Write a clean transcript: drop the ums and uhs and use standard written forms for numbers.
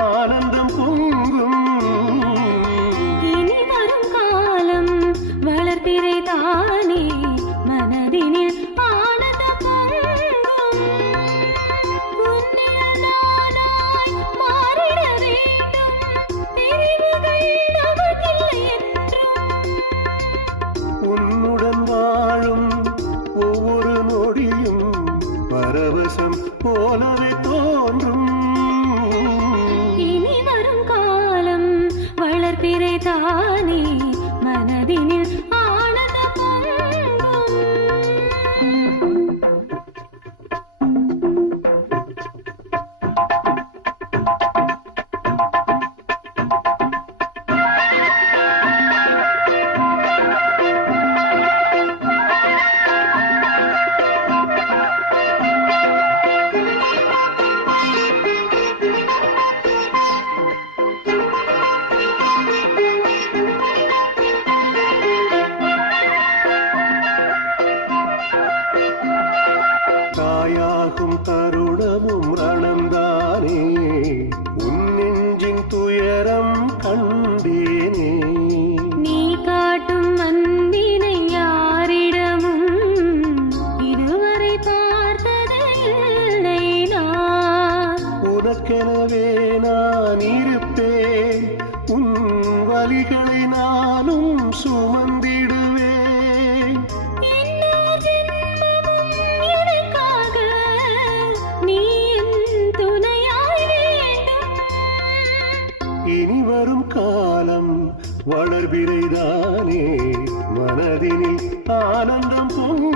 ஆனந்தம் பொங்கும். இனி வரும் காலம் வளர்பிறை தானே மனதினில் ஆனந்தம் பொங்கும். உன்னில் நானாய் மாறிட வேண்டும், பிரிவுகள் நமக்கில்லை என்றும். உன்னுடன் வாழும் ஒவ்வொரு நொடியும் பரவசம் போலவே தோன்றும். இனி வரும் காலம் வளர்பிறை தானே மனதினில் ஆனந்தம் பொங்கும். தாயாகும் தருணமும் ரணந்தானே, உன் நெஞ்சின் துயரம் கண்டேனே. நீ காட்டும் அன்பினை யாரிடமும் இதுவரை பார்த்தது இல்லை நான். உனக்கெனவே நான் இருப்பேன், உன் வலிகளை நானும் சுமந்திடுவேன். இன்னொரு ஜென்மமும் எனக்காக நீ என் துணையாய் வேண்டும். இனி வரும் காலம் வளர்பிறைதானே மனதினில் ஆனந்தம் பொங்கும்.